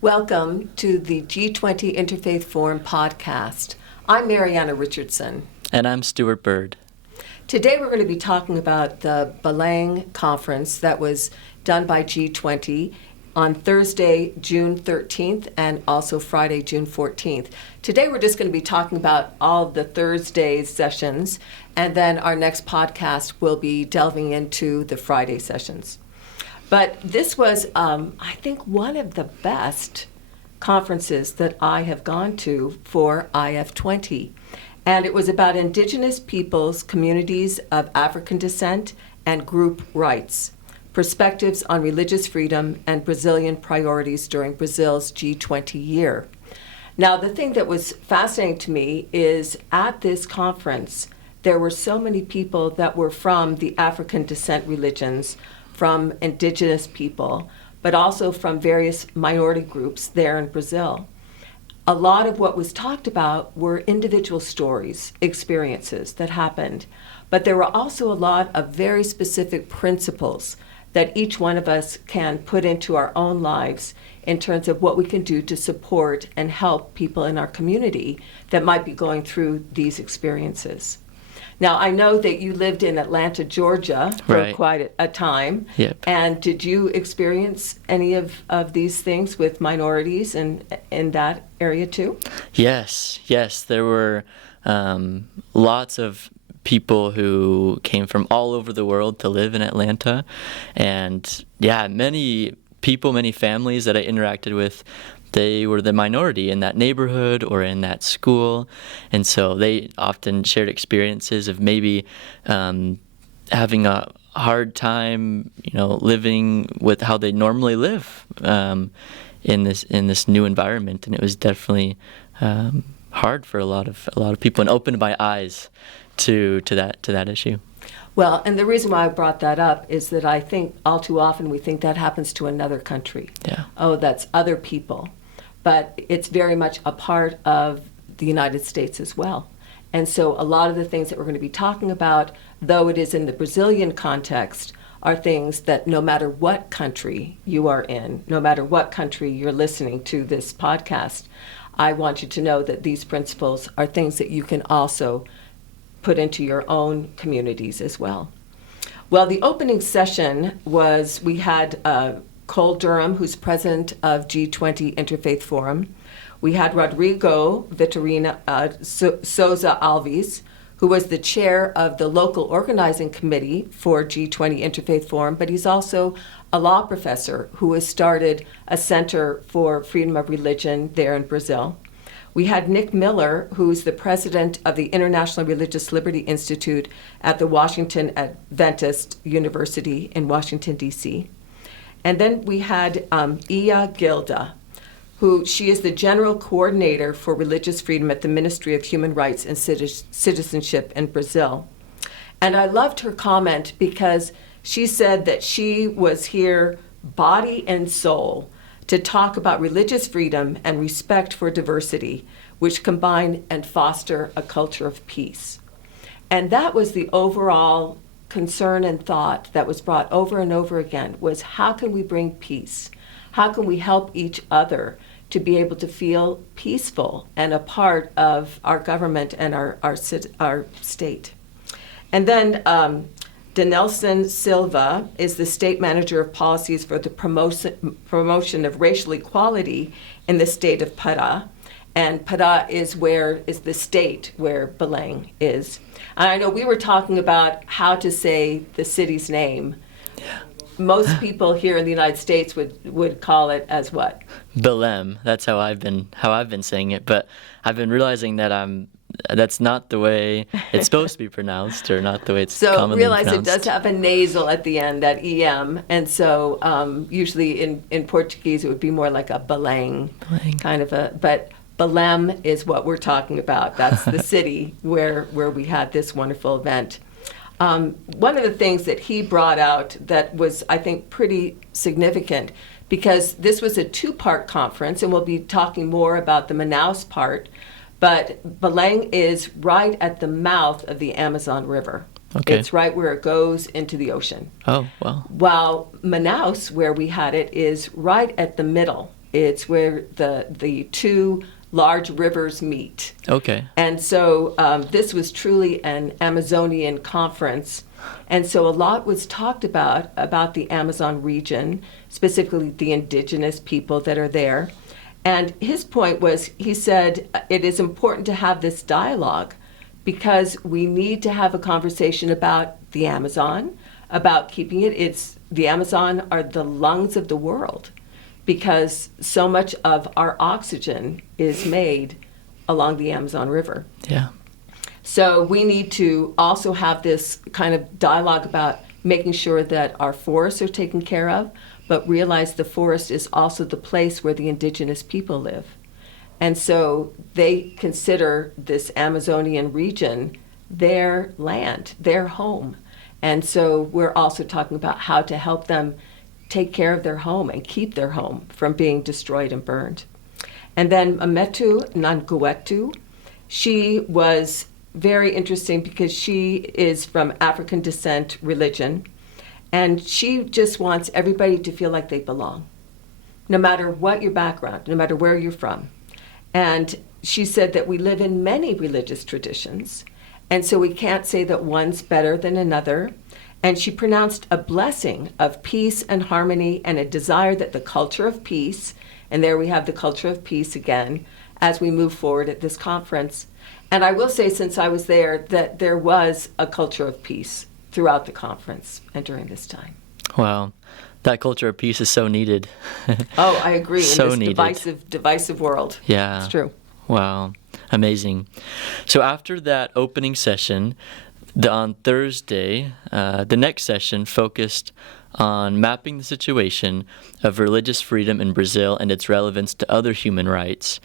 Welcome to the G20 Interfaith Forum podcast. I'm Mariana Richardson. And I'm Stuart Bird. Today we're going to be talking about the Belém conference that was done by G20 on Thursday, June 13th, and also Friday, June 14th. Today we're just going to be talking about all of the Thursday sessions, and then our next podcast will be delving into the Friday sessions. But this was, I think, one of the best conferences that I have gone to for IF20. And it was about Indigenous peoples, communities of African descent, and group rights, perspectives on religious freedom and Brazilian priorities during Brazil's G20 year. Now, the thing that was fascinating to me is at this conference, there were so many people that were from the African descent religions, from Indigenous people, but also from various minority groups there in Brazil. A lot of what was talked about were individual stories, experiences that happened, but there were also a lot of very specific principles that each one of us can put into our own lives in terms of what we can do to support and help people in our community that might be going through these experiences. Now, I know that you lived in Atlanta, Georgia for quite a time. Yep. And did you experience any of these things with minorities in that area too? Yes. There were lots of people who came from all over the world to live in Atlanta. And many people, many families that I interacted with, they were the minority in that neighborhood or in that school, and so they often shared experiences of maybe having a hard time, living with how they normally live in this new environment, and it was definitely hard for a lot of people, and opened my eyes to that issue. Well, and the reason why I brought that up is that I think all too often we think that happens to another country. Yeah. Oh, that's other people. But it's very much a part of the United States as well. And so a lot of the things that we're going to be talking about, though it is in the Brazilian context, are things that no matter what country you are in, no matter what country you're listening to this podcast, I want you to know that these principles are things that you can also put into your own communities as well. Well, the opening session was, we had Cole Durham, who's president of G20 Interfaith Forum. We had Rodrigo Vitorina Souza Alves, who was the chair of the local organizing committee for G20 Interfaith Forum, but he's also a law professor who has started a center for freedom of religion there in Brazil. We had Nick Miller, who's the president of the International Religious Liberty Institute at the Washington Adventist University in Washington, D.C. And then we had Iya Gilda, she is the general coordinator for religious freedom at the Ministry of Human Rights and Citizenship in Brazil. And I loved her comment because she said that she was here body and soul to talk about religious freedom and respect for diversity, which combine and foster a culture of peace. And that was the overall concern and thought that was brought over and over again, was how can we bring peace? How can we help each other to be able to feel peaceful and a part of our government and our state? And then Denelson Silva is the state manager of policies for the promotion of racial equality in the state of Pará. And Pará is the state where Belém is. And I know we were talking about how to say the city's name. Yeah. Most people here in the United States would call it as what? Belém. That's how I've been saying it. But I've been realizing that that's not the way it's supposed to be pronounced, or not the way it's commonly pronounced. So realize it does have a nasal at the end, that em, and so usually in Portuguese it would be more like a Belém kind of a. But Belém is what we're talking about. That's the city where we had this wonderful event. One of the things that he brought out that was, I think, pretty significant, because this was a two-part conference, and we'll be talking more about the Manaus part, but Belém is right at the mouth of the Amazon River. Okay. It's right where it goes into the ocean. Oh, wow. While Manaus, where we had it, is right at the middle It's where the two large rivers meet. Okay. And so this was truly an Amazonian conference. And so a lot was talked about the Amazon region, specifically the indigenous people that are there. And his point was, he said, it is important to have this dialogue because we need to have a conversation about the Amazon, about keeping it. The Amazon are the lungs of the world because so much of our oxygen is made along the Amazon River. Yeah. So we need to also have this kind of dialogue about making sure that our forests are taken care of, but realize the forest is also the place where the indigenous people live. And so they consider this Amazonian region their land, their home. And so we're also talking about how to help them take care of their home and keep their home from being destroyed and burned. And then Ametu Nanguetu, she was very interesting because she is from African descent religion, and she just wants everybody to feel like they belong, no matter what your background, no matter where you're from. And she said that we live in many religious traditions, and so we can't say that one's better than another. And she pronounced a blessing of peace and harmony and a desire that the culture of peace, and there we have the culture of peace again, as we move forward at this conference. And I will say, since I was there, that there was a culture of peace throughout the conference and during this time. Wow. That culture of peace is so needed. Oh, I agree. So in this needed. divisive world. Yeah. It's true. Wow. Amazing. So after that opening session, on Thursday, the next session focused on mapping the situation of religious freedom in Brazil and its relevance to other human rights,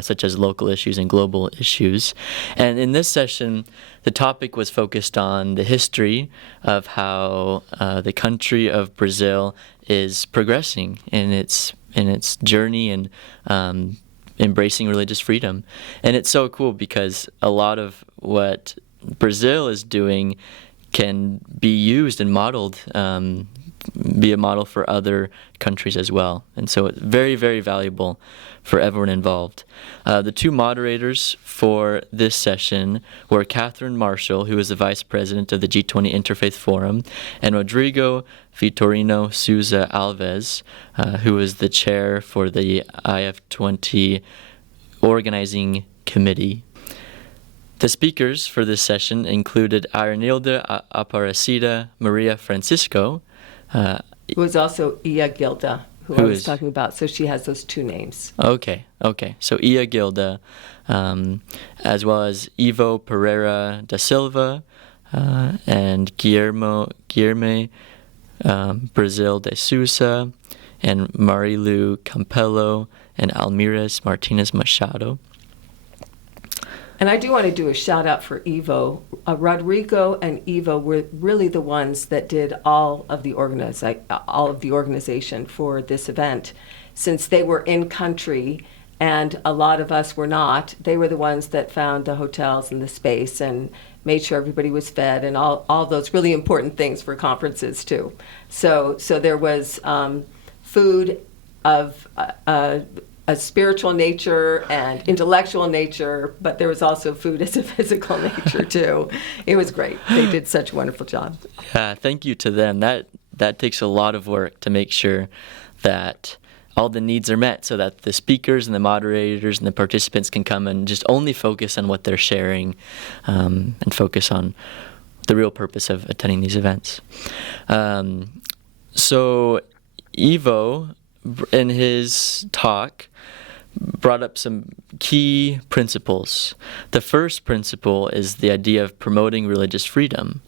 such as local issues and global issues. And in this session, the topic was focused on the history of how the country of Brazil is progressing in its journey and embracing religious freedom. And it's so cool because a lot of what Brazil is doing can be used and modeled, be a model for other countries as well. And so it's very, very valuable for everyone involved. The two moderators for this session were Catherine Marshall, who is the vice president of the G20 Interfaith Forum, and Rodrigo Vitorino Souza Alves, who is the chair for the IF20 organizing committee. The speakers for this session included Arenilda Aparecida Maria Francisco, who is also Ia Gilda, who I was talking about. So she has those two names. Okay. So Ia Gilda, as well as Ivo Pereira da Silva, and Guilherme Brazil de Sousa, and Marilu Campello, and Almires Martinez Machado. And I do want to do a shout out for Ivo. Rodrigo and Ivo were really the ones that did all of the organization for this event. Since they were in country and a lot of us were not, they were the ones that found the hotels and the space and made sure everybody was fed and all those really important things for conferences too. So there was food of a spiritual nature and intellectual nature, but there was also food as a physical nature too. It was great. They did such a wonderful job. Yeah, thank you to them. That takes a lot of work to make sure that all the needs are met so that the speakers and the moderators and the participants can come and just only focus on what they're sharing, and focus on the real purpose of attending these events. So Ivo, in his talk, brought up some key principles. The first principle is the idea of promoting religious freedom,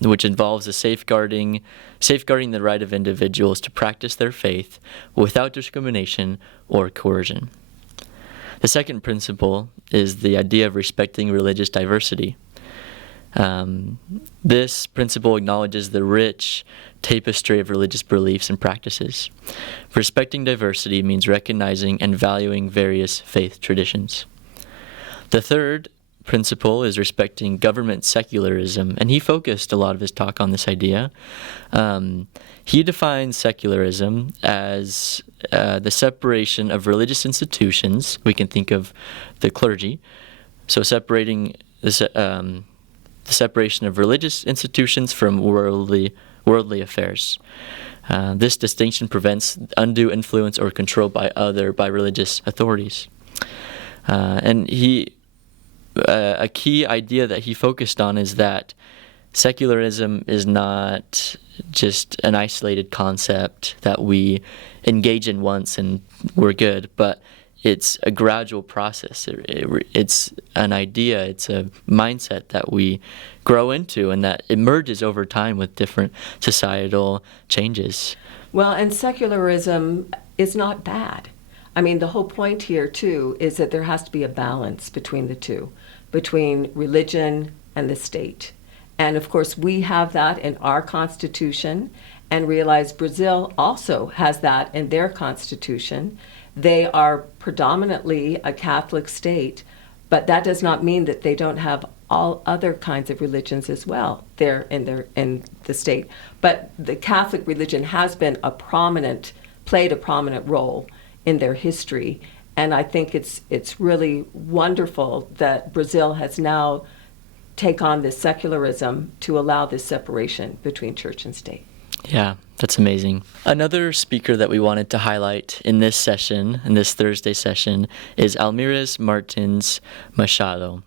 which involves safeguarding the right of individuals to practice their faith without discrimination or coercion. The second principle is the idea of respecting religious diversity. This principle acknowledges the rich tapestry of religious beliefs and practices. Respecting diversity means recognizing and valuing various faith traditions. The third principle is respecting government secularism, and he focused a lot of his talk on this idea. He defines secularism as the separation of religious institutions. We can think of the clergy, so separating the separation of religious institutions from worldly affairs. This distinction prevents undue influence or control by religious authorities. And a key idea that he focused on is that secularism is not just an isolated concept that we engage in once and we're good, but it's a gradual process. It's an idea, it's a mindset that we grow into and that emerges over time with different societal changes. Well, and secularism is not bad. I mean, the whole point here, too, is that there has to be a balance between the two, between religion and the state. And, of course, we have that in our Constitution, and realize Brazil also has that in their Constitution. They are predominantly a Catholic state, but that does not mean that they don't have all other kinds of religions as well there in the state. But the Catholic religion has been played a prominent role in their history, and I think it's really wonderful that Brazil has now take on this secularism to allow this separation between church and state. Yeah, that's amazing. Another speaker that we wanted to highlight in this session, in this Thursday session, is Almires Martins Machado.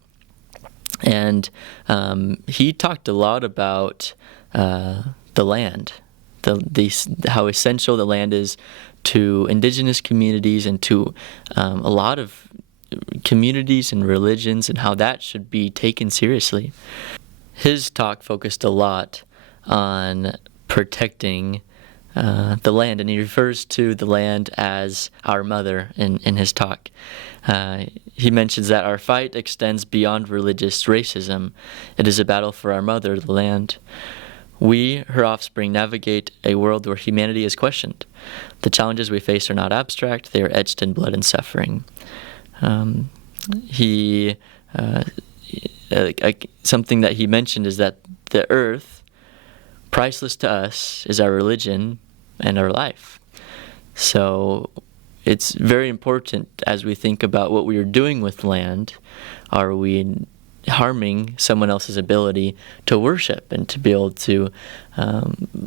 And he talked a lot about the land, how essential the land is to indigenous communities and to a lot of communities and religions, and how that should be taken seriously. His talk focused a lot on protecting the land, and he refers to the land as our mother in his talk. He mentions that our fight extends beyond religious racism. It is a battle for our mother, the land. We, her offspring, navigate a world where humanity is questioned. The challenges we face are not abstract, they are etched in blood and suffering. Something that he mentioned is that the earth, priceless to us, is our religion and our life. So it's very important as we think about what we are doing with land. Are we harming someone else's ability to worship and to be able to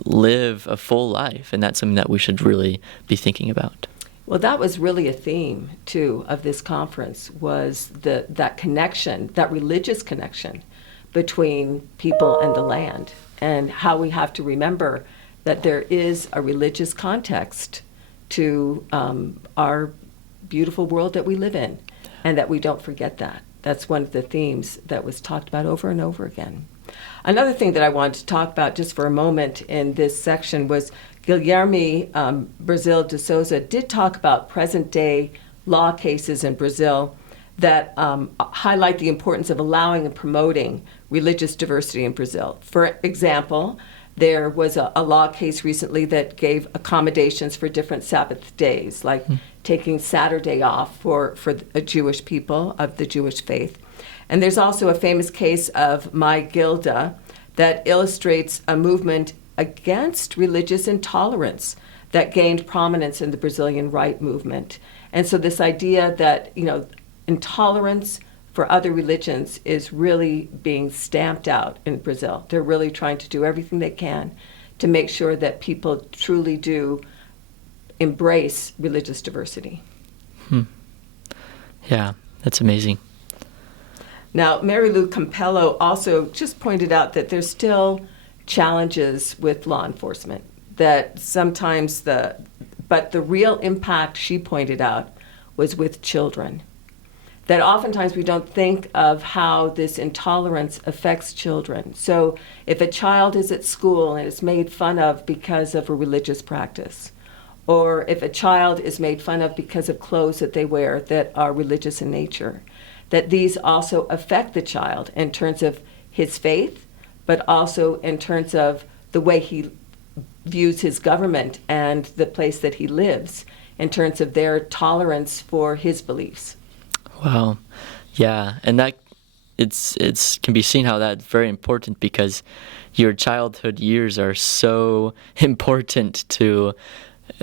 live a full life? And that's something that we should really be thinking about. Well, that was really a theme, too, of this conference, was that connection, that religious connection between people and the land, and how we have to remember that there is a religious context to our beautiful world that we live in, and that we don't forget that. That's one of the themes that was talked about over and over again. Another thing that I wanted to talk about just for a moment in this section was Guilherme Brazil de Souza did talk about present-day law cases in Brazil that highlight the importance of allowing and promoting religious diversity in Brazil. For example, there was a law case recently that gave accommodations for different Sabbath days, like taking Saturday off for a Jewish people of the Jewish faith. And there's also a famous case of Mai Gilda that illustrates a movement against religious intolerance that gained prominence in the Brazilian right movement. And so this idea that, intolerance for other religions is really being stamped out in Brazil. They're really trying to do everything they can to make sure that people truly do embrace religious diversity. Yeah, that's amazing. Now, Mary Lou Campello also just pointed out that there's still challenges with law enforcement, that sometimes but the real impact, she pointed out, was with children. That oftentimes we don't think of how this intolerance affects children. So if a child is at school and is made fun of because of a religious practice, or if a child is made fun of because of clothes that they wear that are religious in nature, that these also affect the child in terms of his faith, but also in terms of the way he views his government and the place that he lives, in terms of their tolerance for his beliefs. Wow. Yeah, and that it's can be seen how that's very important, because your childhood years are so important to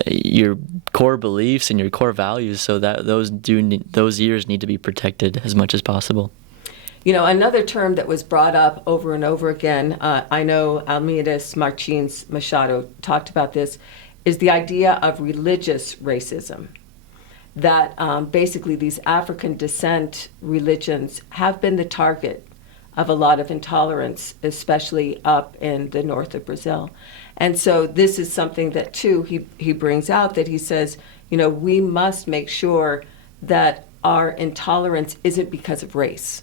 your core beliefs and your core values, so that those years need to be protected as much as possible. Another term that was brought up over and over again, I know Almides Martins Machado talked about this, is the idea of religious racism. That basically these African descent religions have been the target of a lot of intolerance, especially up in the north of Brazil. And so this is something that, too, he brings out, that he says, we must make sure that our intolerance isn't because of race,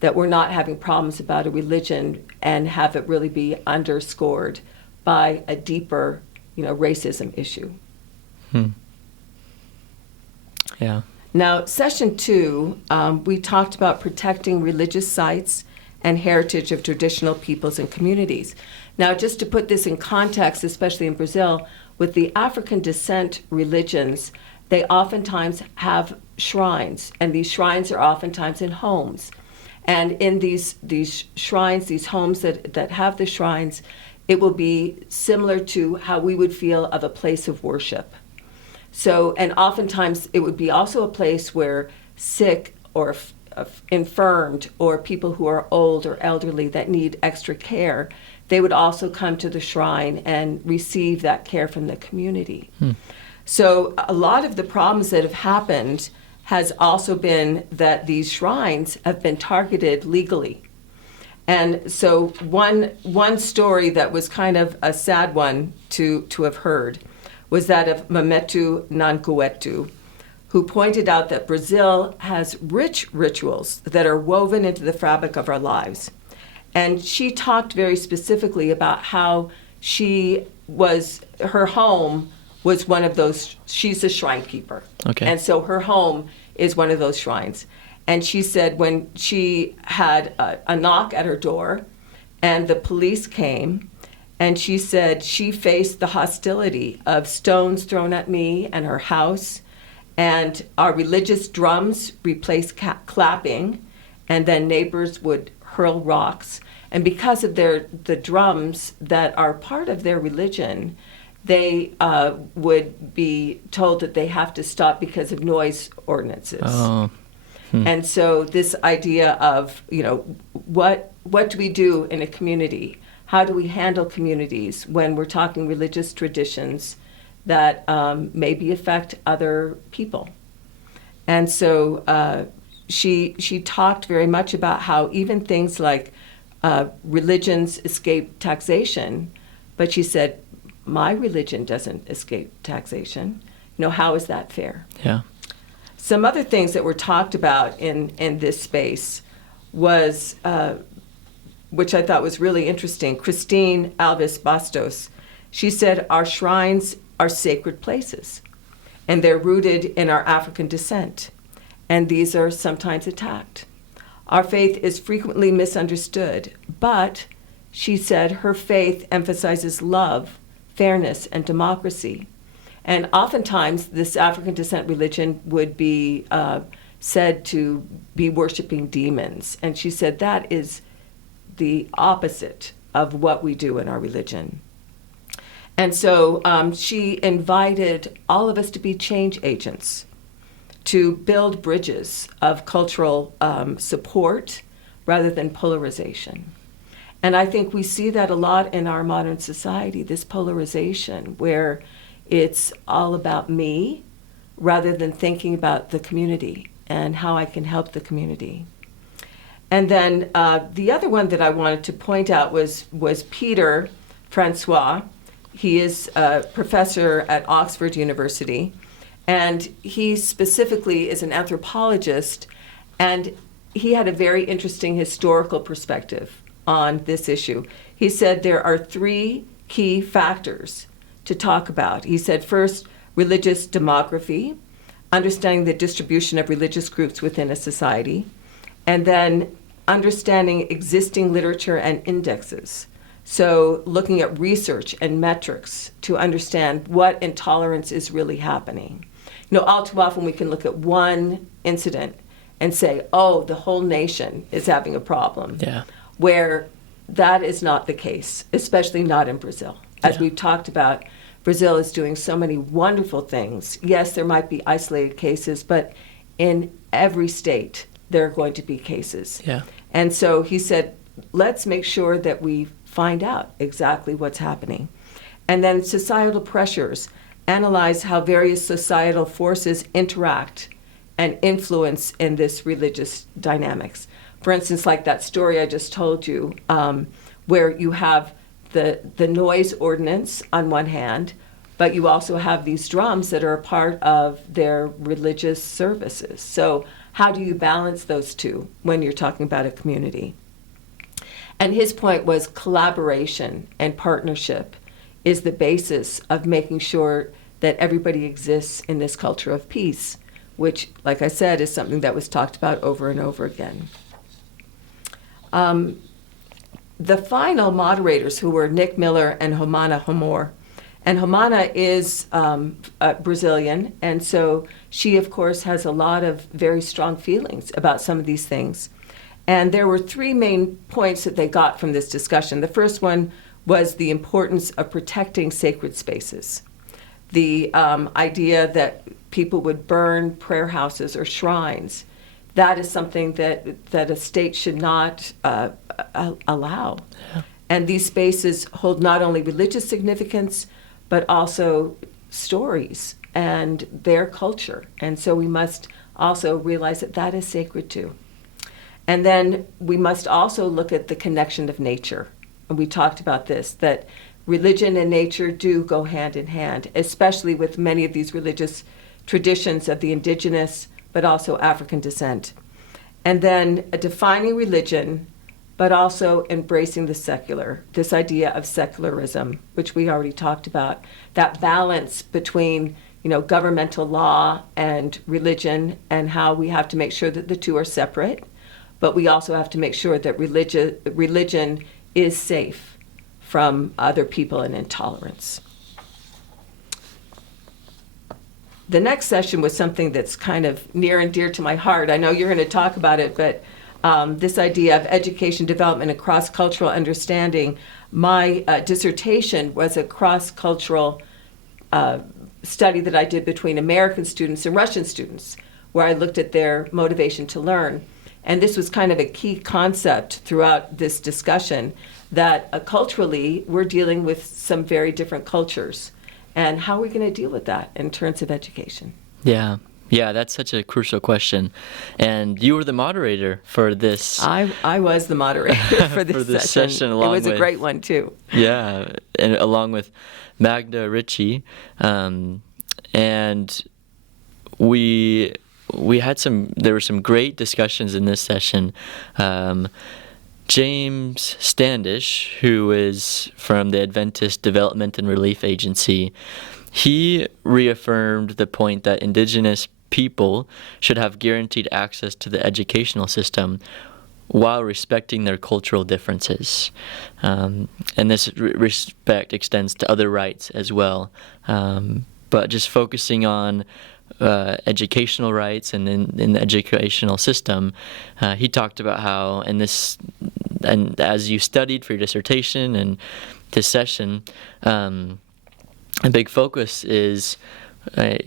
that we're not having problems about a religion and have it really be underscored by a deeper, racism issue. Yeah. Now, session 2, we talked about protecting religious sites and heritage of traditional peoples and communities. Now, just to put this in context, especially in Brazil, with the African descent religions, they oftentimes have shrines, and these shrines are oftentimes in homes. And in these shrines, these homes that have the shrines, it will be similar to how we would feel of a place of worship. So, and oftentimes it would be also a place where sick or infirmed or people who are old or elderly that need extra care, they would also come to the shrine and receive that care from the community. So a lot of the problems that have happened has also been that these shrines have been targeted legally. And so one story that was kind of a sad one to have heard was that of Mametu Nankuetu, who pointed out that Brazil has rich rituals that are woven into the fabric of our lives. And she talked very specifically about how her home was one of those. She's a shrine keeper. Okay. And so her home is one of those shrines. And she said when she had a knock at her door and the police came, and she said she faced the hostility of stones thrown at me and her house, and our religious drums replaced clapping, and then neighbors would hurl rocks. And because of the drums that are part of their religion, they would be told that they have to stop because of noise ordinances. Oh. And so this idea of, what do we do in a community? How do we handle communities when we're talking religious traditions that maybe affect other people? And so she talked very much about how even things like religions escape taxation, but she said, my religion doesn't escape taxation. How is that fair? Yeah. Some other things that were talked about in this space was, which I thought was really interesting, Christine Alves Bastos. She said, our shrines are sacred places, and they're rooted in our African descent, and these are sometimes attacked. Our faith is frequently misunderstood, but she said her faith emphasizes love, fairness, and democracy. And oftentimes, this African descent religion would be said to be worshiping demons. And she said that is the opposite of what we do in our religion. And so she invited all of us to be change agents, to build bridges of cultural support rather than polarization. And I think we see that a lot in our modern society, this polarization where it's all about me rather than thinking about the community and how I can help the community. And then the other one that I wanted to point out was Peter Francois. He is a professor at Oxford University, and he specifically is an anthropologist, and he had a very interesting historical perspective on this issue. He said there are 3 key factors to talk about. He said, first, religious demography, understanding the distribution of religious groups within a society, and then understanding existing literature and indexes. So looking at research and metrics to understand what intolerance is really happening. All too often we can look at one incident and say, oh, the whole nation is having a problem. Yeah. Where that is not the case, especially not in Brazil. As Yeah. we've talked about, Brazil is doing so many wonderful things. Yes, there might be isolated cases, but in every state, there are going to be cases. Yeah. And so he said, let's make sure that we find out exactly what's happening. And then societal pressures, analyze how various societal forces interact and influence in this religious dynamics. For instance, like that story I just told you, where you have the noise ordinance on one hand, but you also have these drums that are a part of their religious services. So how do you balance those two when you're talking about a community? And his point was collaboration and partnership is the basis of making sure that everybody exists in this culture of peace, which, like I said, is something that was talked about over and over again. The final moderators, who were Nick Miller and Romana Homor, and Romana is Brazilian, and so she, of course, has a lot of very strong feelings about some of these things. And there were three main points that they got from this discussion. The first one was the importance of protecting sacred spaces. The idea that people would burn prayer houses or shrines, that is something that a state should not allow. Yeah. And these spaces hold not only religious significance, but also stories and their culture. And so we must also realize that that is sacred too. And then we must also look at the connection of nature. And we talked about this, that religion and nature do go hand in hand, especially with many of these religious traditions of the indigenous, but also African descent. And then defining religion, but also embracing the secular, this idea of secularism, which we already talked about, that balance between, governmental law and religion, and how we have to make sure that the two are separate, but we also have to make sure that religion is safe from other people and intolerance. The next session was something that's kind of near and dear to my heart. I know you're going to talk about it, but this idea of education development and cross-cultural understanding. My dissertation was a cross-cultural study that I did between American students and Russian students, where I looked at their motivation to learn. And this was kind of a key concept throughout this discussion, that culturally we're dealing with some very different cultures. And how are we going to deal with that in terms of education? Yeah, that's such a crucial question. And you were the moderator for this. I was the moderator for this session. It was a great one, too. Yeah, and along with Magda Ritchie. And there were some great discussions in this session. James Standish, who is from the Adventist Development and Relief Agency, he reaffirmed the point that Indigenous people should have guaranteed access to the educational system while respecting their cultural differences. And this respect extends to other rights as well. But just focusing on educational rights and in the educational system, he talked about how and as you studied for your dissertation and this session, a big focus is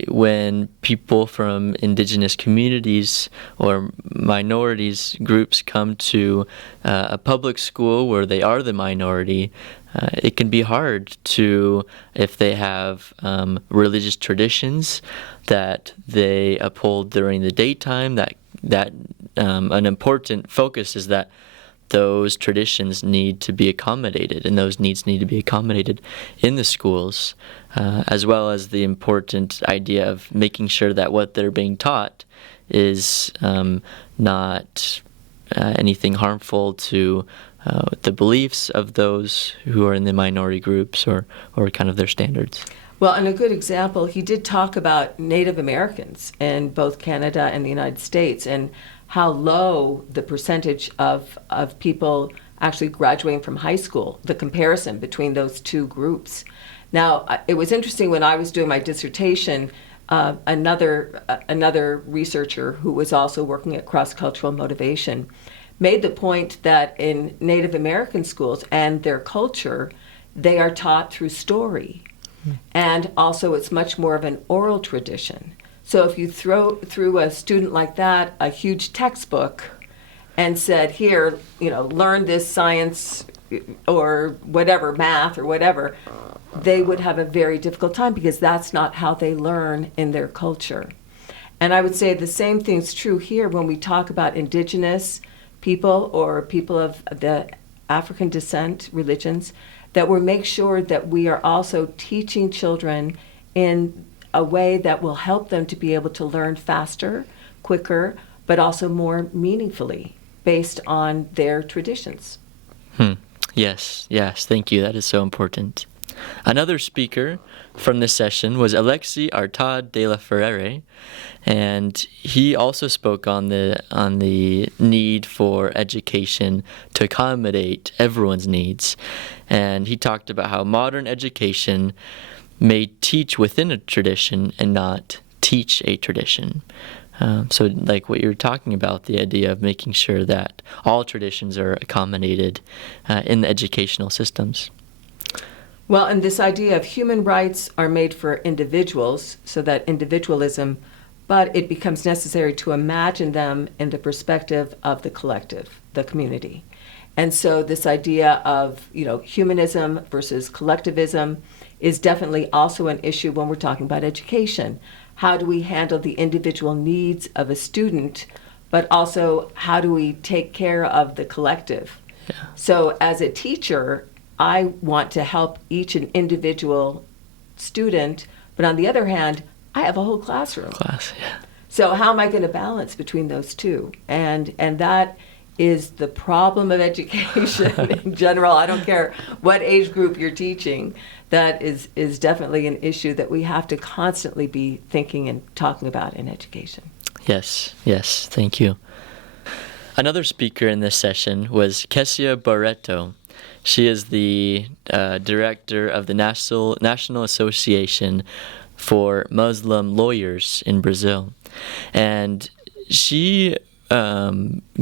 when people from indigenous communities or minorities groups come to a public school where they are the minority, it can be hard to, if they have religious traditions that they uphold during the daytime, that an important focus is that those traditions need to be accommodated, and those needs need to be accommodated in the schools, as well as the important idea of making sure that what they're being taught is not anything harmful to the beliefs of those who are in the minority groups or kind of their standards. Well, and a good example, he did talk about Native Americans in both Canada and the United States, and how low the percentage of people actually graduating from high school, the comparison between those two groups. Now, it was interesting when I was doing my dissertation, another researcher who was also working at cross-cultural motivation made the point that in Native American schools and their culture, they are taught through story. And also it's much more of an oral tradition. So if you through a student like that a huge textbook and said, here, learn this science or whatever, math or whatever, they would have a very difficult time because that's not how they learn in their culture. And I would say the same thing's true here when we talk about indigenous people or people of the African descent religions, that we make sure that we are also teaching children in a way that will help them to be able to learn faster, quicker, but also more meaningfully based on their traditions. Yes, thank you. That is so important. Another speaker from this session was Alexis Artad de la Ferrere, and he also spoke on the need for education to accommodate everyone's needs. And he talked about how modern education may teach within a tradition and not teach a tradition. So like what you're talking about, the idea of making sure that all traditions are accommodated in the educational systems. Well, and this idea of human rights are made for individuals, so that individualism, but it becomes necessary to imagine them in the perspective of the collective, the community. And so this idea of, humanism versus collectivism is definitely also an issue when we're talking about education. How do we handle the individual needs of a student, but also how do we take care of the collective? Yeah. So as a teacher, I want to help each and individual student, but on the other hand, I have a whole classroom. So how am I going to balance between those two? And that is the problem of education in general. I don't care what age group you're teaching. That is definitely an issue that we have to constantly be thinking and talking about in education. Yes, thank you. Another speaker in this session was Kessia Barreto. She is the director of the National Association for Muslim Lawyers in Brazil. And she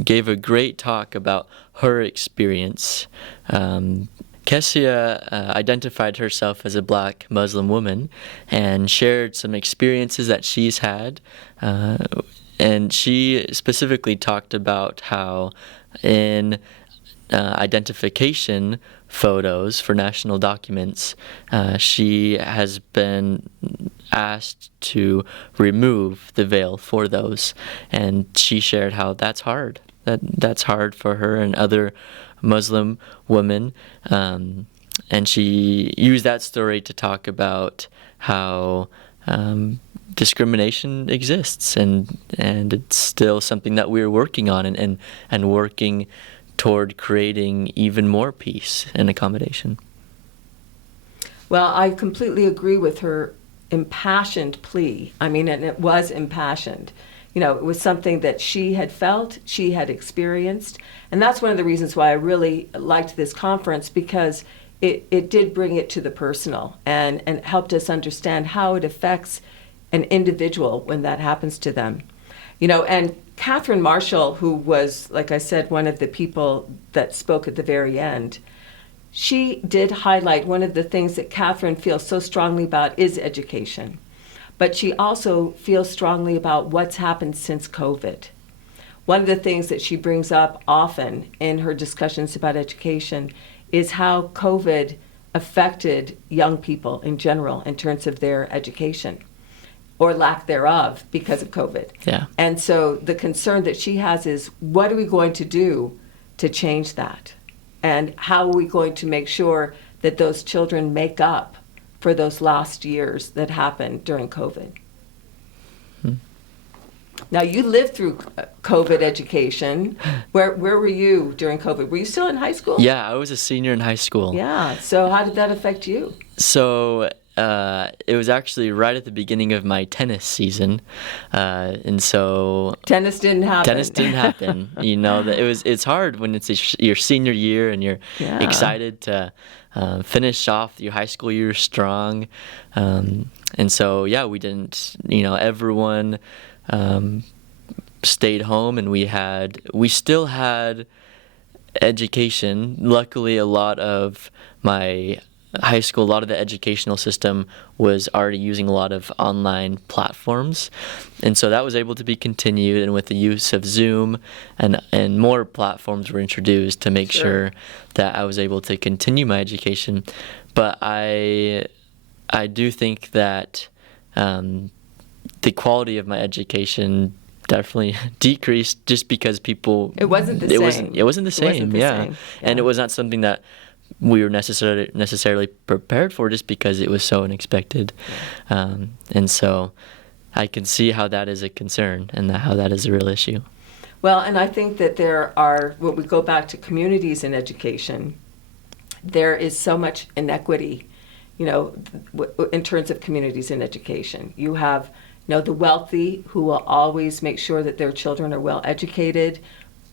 gave a great talk about her experience. Kessia identified herself as a Black Muslim woman and shared some experiences that she's had. And she specifically talked about how in identification photos for national documents, she has been asked to remove the veil for those. And she shared how that's hard. That's hard for her and other Muslim women. And she used that story to talk about how discrimination exists, and it's still something that we're working on and working toward creating even more peace and accommodation. Well, I completely agree with her impassioned plea. I mean, and it was impassioned. It was something that she had felt, she had experienced, and that's one of the reasons why I really liked this conference, because it did bring it to the personal and helped us understand how it affects an individual when that happens to them. And Catherine Marshall, who was, like I said, one of the people that spoke at the very end, she did highlight one of the things that Catherine feels so strongly about is education. But she also feels strongly about what's happened since COVID. One of the things that she brings up often in her discussions about education is how COVID affected young people in general in terms of their education, or lack thereof because of COVID. Yeah. And so the concern that she has is, what are we going to do to change that? And how are we going to make sure that those children make up for those last years that happened during COVID? Now, you lived through COVID education. Where were you during COVID? Were you still in high school? Yeah, I was a senior in high school. Yeah. So how did that affect you? So it was actually right at the beginning of my tennis season, and so Tennis didn't happen. tennis didn't happen. That it's hard when it's your senior year and you're Yeah. excited to finish off your high school year strong, and so yeah, we didn't. Everyone stayed home, and we still had education. Luckily, a lot of my high school, a lot of the educational system was already using a lot of online platforms, and so that was able to be continued. And with the use of Zoom and more platforms were introduced to make sure that I was able to continue my education. But I do think that the quality of my education definitely decreased just because people. It wasn't the same. It wasn't the same. Yeah. Same. And it was not something that we were necessarily prepared for, just because it was so unexpected. And so I can see how that is a concern and how that is a real issue. Well, and I think that when we go back to communities in education, there is so much inequity, in terms of communities in education. You have, the wealthy who will always make sure that their children are well educated.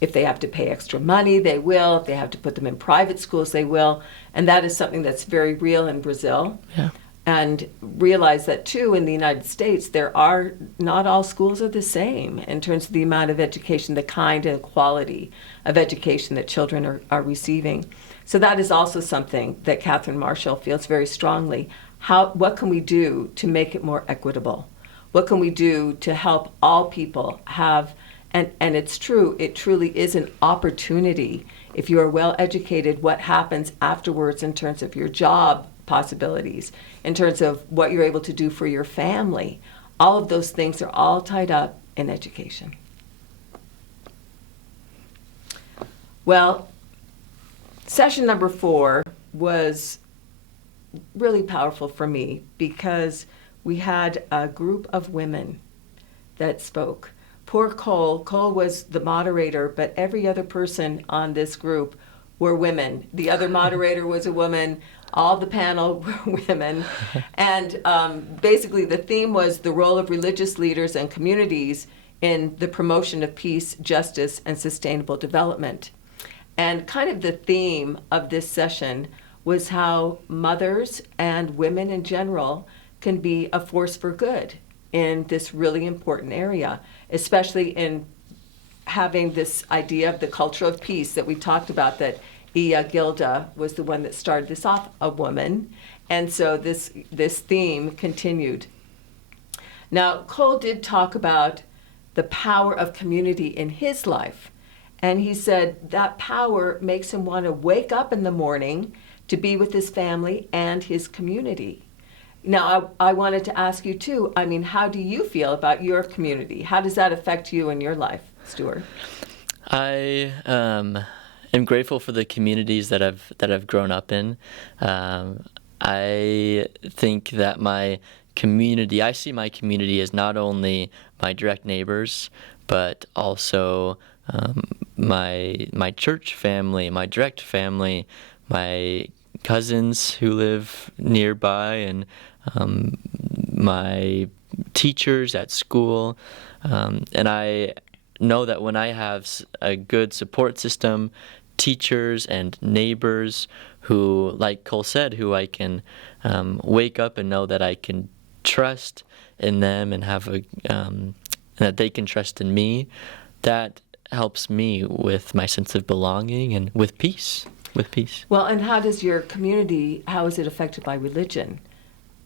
If they have to pay extra money, they will. If they have to put them in private schools, they will. And that is something that's very real in Brazil. Yeah. And realize that, too, in the United States, not all schools are the same in terms of the amount of education, the kind and quality of education that children are receiving. So that is also something that Catherine Marshall feels very strongly. What can we do to make it more equitable? What can we do to help all people have, and it's true, it truly is an opportunity. If you are well educated, what happens afterwards in terms of your job possibilities, in terms of what you're able to do for your family, all of those things are all tied up in education. Well, session number 4 was really powerful for me because we had a group of women that spoke. Poor Cole was the moderator, but every other person on this group were women. The other moderator was a woman. All the panel were women. And basically the theme was the role of religious leaders and communities in the promotion of peace, justice, and sustainable development. And kind of the theme of this session was how mothers and women in general can be a force for good in this really important area, especially in having this idea of the culture of peace that we talked about, that Gilda was the one that started this off, a woman. And so this theme continued. Now, Cole did talk about the power of community in his life. And he said that power makes him want to wake up in the morning to be with his family and his community. Now, I wanted to ask you too, how do you feel about your community? How does that affect you in your life, Stuart? I am grateful for the communities that I've grown up in. I think that I see my community as not only my direct neighbors, but also my church family, my direct family, my cousins who live nearby, and my teachers at school. And I know that when I have a good support system, teachers and neighbors who, like Cole said, who I can wake up and know that I can trust in them and that they can trust in me, that helps me with my sense of belonging and with peace. Well, and how is it affected by religion?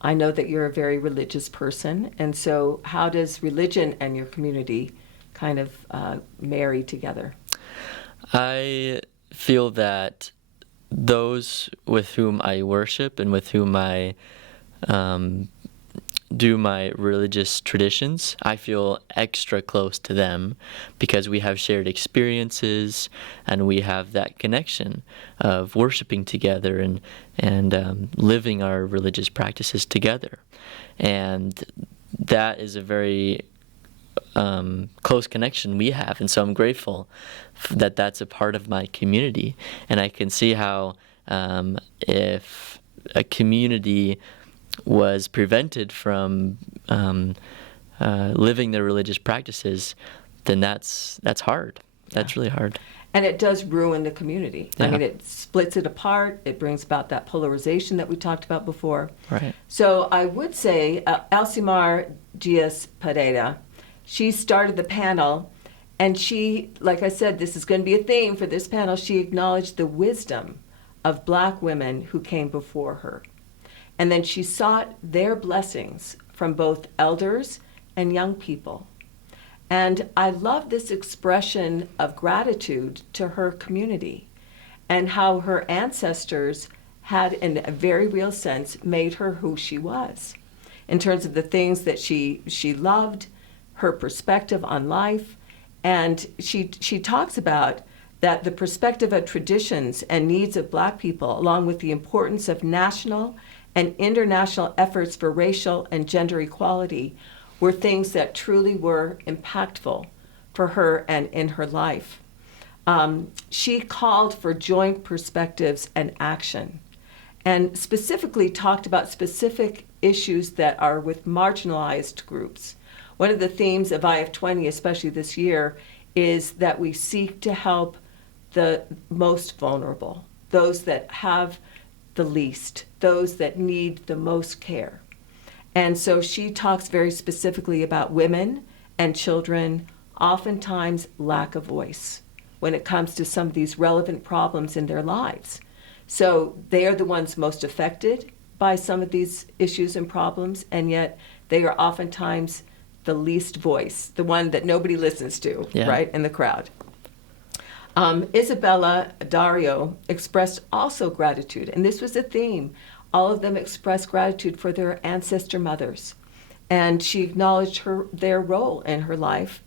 I know that you're a very religious person, and so how does religion and your community kind of marry together? I feel that those with whom I worship and with whom I do my religious traditions, I feel extra close to them because we have shared experiences and we have that connection of worshiping together and living our religious practices together. And that is a very close connection we have, and so I'm grateful that that's a part of my community. And I can see how if a community was prevented from living their religious practices, then that's hard. That's really hard. And it does ruin the community. I Yeah. mean, it splits it apart. It brings about that polarization that we talked about before. Right. So I would say Alcimar Diaz Pereira, she started the panel, and she, like I said, this is going to be a theme for this panel, she acknowledged the wisdom of Black women who came before her. And then she sought their blessings from both elders and young people. And I love this expression of gratitude to her community and how her ancestors had, in a very real sense, made her who she was in terms of the things that she loved, her perspective on life. And she talks about that the perspective of traditions and needs of Black people, along with the importance of national and international efforts for racial and gender equality, were things that truly were impactful for her and in her life. She called for joint perspectives and action, and specifically talked about specific issues that are with marginalized groups. One of the themes of IF20, especially this year, is that we seek to help the most vulnerable, those that have the least, those that need the most care. And so she talks very specifically about women and children oftentimes lack a voice when it comes to some of these relevant problems in their lives. So they are the ones most affected by some of these issues and problems, and yet they are oftentimes the least voice, the one that nobody listens to, right, in the crowd. Isabella Dario expressed also gratitude, and this was a theme. All of them expressed gratitude for their ancestor mothers, and she acknowledged their role in her life.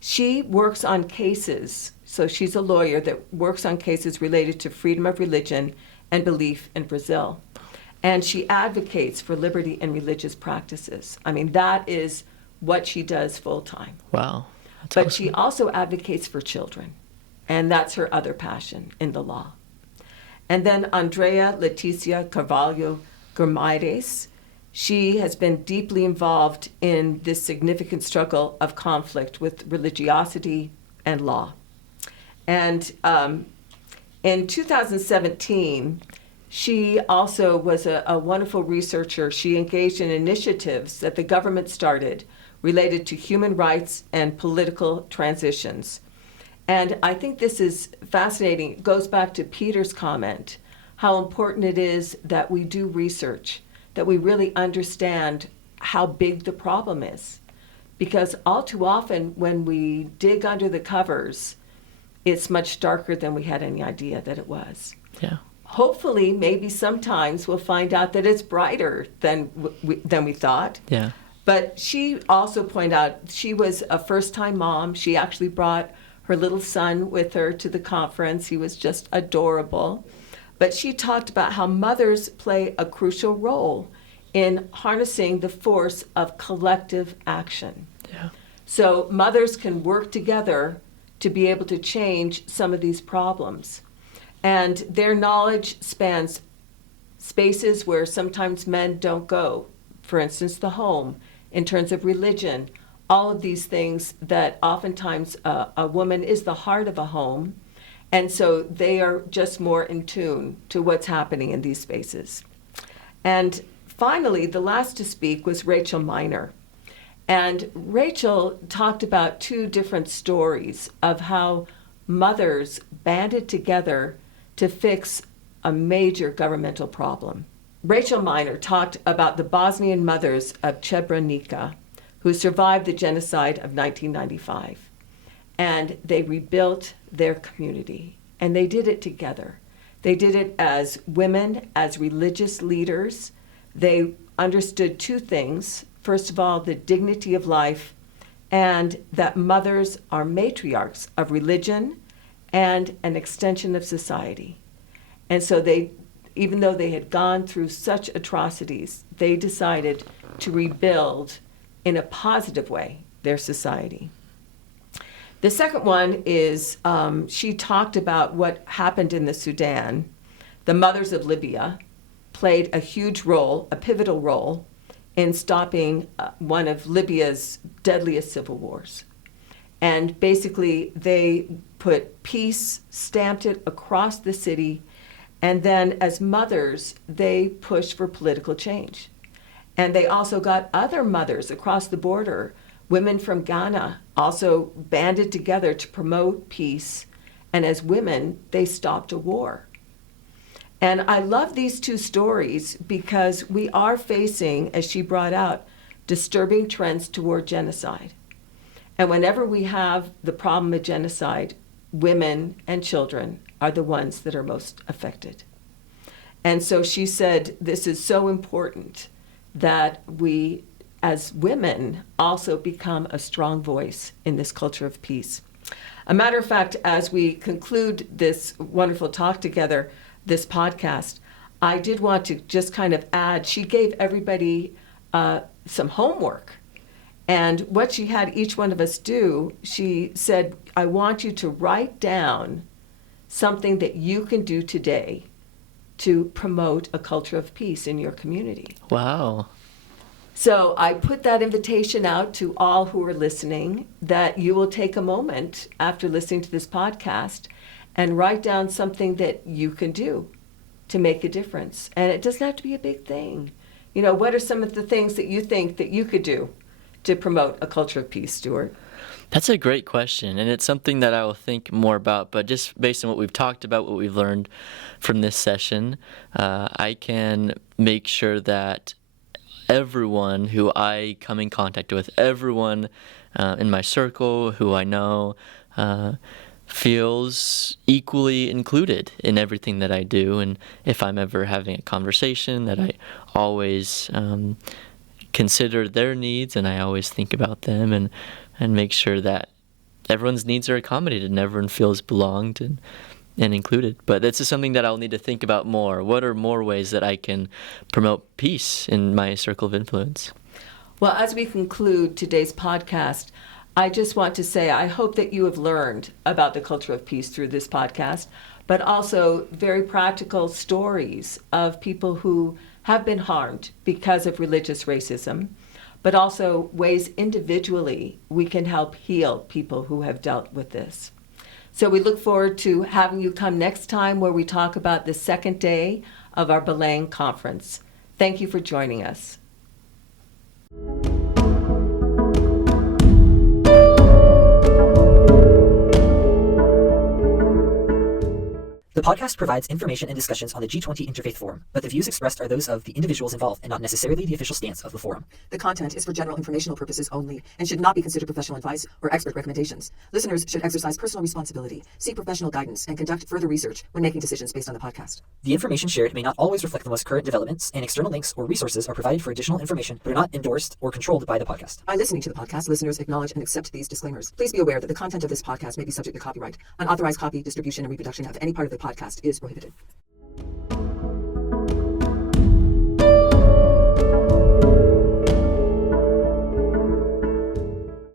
She works on cases, so she's a lawyer that works on cases related to freedom of religion and belief in Brazil. And she advocates for liberty in religious practices. I mean, that is what she does full time. Wow. That's But awesome. she also advocates for children, and that's her other passion in the law. And then Andrea Leticia Carvalho Gomes, she has been deeply involved in this significant struggle of conflict with religiosity and law. And in 2017, she also was a wonderful researcher. She engaged in initiatives that the government started related to human rights and political transitions. And I think this is fascinating. It goes back to Peter's comment, how important it is that we do research, that we really understand how big the problem is. Because all too often when we dig under the covers, it's much darker than we had any idea that it was. Yeah. Hopefully, maybe sometimes we'll find out that it's brighter than we thought. Yeah. But she also pointed out she was a first-time mom. She actually brought her little son with her to the conference. He was just adorable. But she talked about how mothers play a crucial role in harnessing the force of collective action. Yeah. So mothers can work together to be able to change some of these problems. And their knowledge spans spaces where sometimes men don't go, for instance, the home, in terms of religion, all of these things that oftentimes a woman is the heart of a home. And so they are just more in tune to what's happening in these spaces. And finally, the last to speak was Rachel Miner. And Rachel talked about two different stories of how mothers banded together to fix a major governmental problem. Rachel Miner talked about the Bosnian mothers of Srebrenica who survived the genocide of 1995. And they rebuilt their community, and they did it together. They did it as women, as religious leaders. They understood two things. First of all, the dignity of life, and that mothers are matriarchs of religion and an extension of society. And so they, even though they had gone through such atrocities, they decided to rebuild in a positive way their society. The second one is she talked about what happened in the Sudan. The mothers of Libya played a huge role, a pivotal role, in stopping one of Libya's deadliest civil wars. And basically, they put peace, stamped it across the city, and then as mothers, they pushed for political change. And they also got other mothers across the border. Women from Ghana also banded together to promote peace, and as women, they stopped a war. And I love these two stories because we are facing, as she brought out, disturbing trends toward genocide. And whenever we have the problem of genocide, women and children are the ones that are most affected. And so she said, this is so important that we, as women, also become a strong voice in this culture of peace. A matter of fact, as we conclude this wonderful talk together, this podcast, I did want to just kind of add, she gave everybody some homework. And what she had each one of us do, she said, I want you to write down something that you can do today to promote a culture of peace in your community. Wow. So I put that invitation out to all who are listening that you will take a moment after listening to this podcast and write down something that you can do to make a difference. And it doesn't have to be a big thing. You know, what are some of the things that you think that you could do to promote a culture of peace, Stuart? That's a great question, and it's something that I will think more about. But just based on what we've talked about, what we've learned from this session, I can make sure that everyone who I come in contact with, everyone in my circle who I know, feels equally included in everything that I do. And if I'm ever having a conversation, that I always consider their needs, and I always think about them and make sure that everyone's needs are accommodated and everyone feels belonged and included. But this is something that I'll need to think about more. What are more ways that I can promote peace in my circle of influence? Well, as we conclude today's podcast, I just want to say I hope that you have learned about the culture of peace through this podcast, but also very practical stories of people who have been harmed because of religious racism, but also ways individually we can help heal people who have dealt with this. So we look forward to having you come next time where we talk about the second day of our Belém conference. Thank you for joining us. The podcast provides information and discussions on the G20 Interfaith Forum, but the views expressed are those of the individuals involved and not necessarily the official stance of the forum. The content is for general informational purposes only and should not be considered professional advice or expert recommendations. Listeners should exercise personal responsibility, seek professional guidance, and conduct further research when making decisions based on the podcast. The information shared may not always reflect the most current developments, and external links or resources are provided for additional information but are not endorsed or controlled by the podcast. By listening to the podcast, listeners acknowledge and accept these disclaimers. Please be aware that the content of this podcast may be subject to copyright. Unauthorized copy, distribution, and reproduction of any part of the podcast is prohibited.